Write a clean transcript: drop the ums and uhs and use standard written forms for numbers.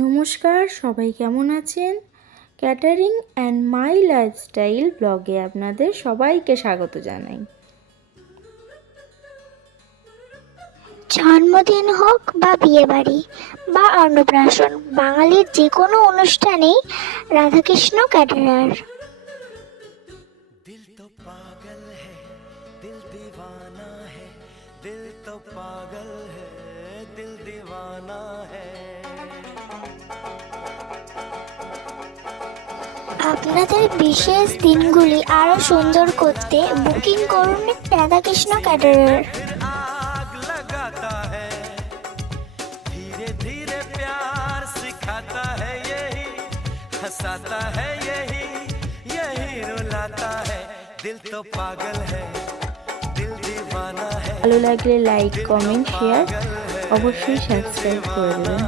নমস্কার, সবাই কেমন আছেন? ক্যাটারিং অ্যান্ড মাই লাইফস্টাইল ব্লগে আপনাদের সবাইকে স্বাগত জানাই। জন্মদিন হোক বা বিয়েবাড়ি বা অন্নপ্রাশন, বাঙালির যে কোনো অনুষ্ঠানেই রাধাকৃষ্ণ ক্যাটারার। दिल तो पागल है, दिल दीवाना है, दिल तो पागल है, दिल दीवाना है। আপনাদের বিশেষ দিনগুলি আরো সুন্দর করতে বুকিং করুন রাধাকৃষ্ণ ক্যাটারার। फिर आग लगाता है, धीरे धीरे प्यार सिखाता है, यही हंसाता है, यही यही रुलाता है। दिल तो पागल है, दिल दीवाना है। ভালো লাগলে লাইক, কমেন্ট, শেয়ার, অবশ্যই সাবস্ক্রাইব করে দেবেন।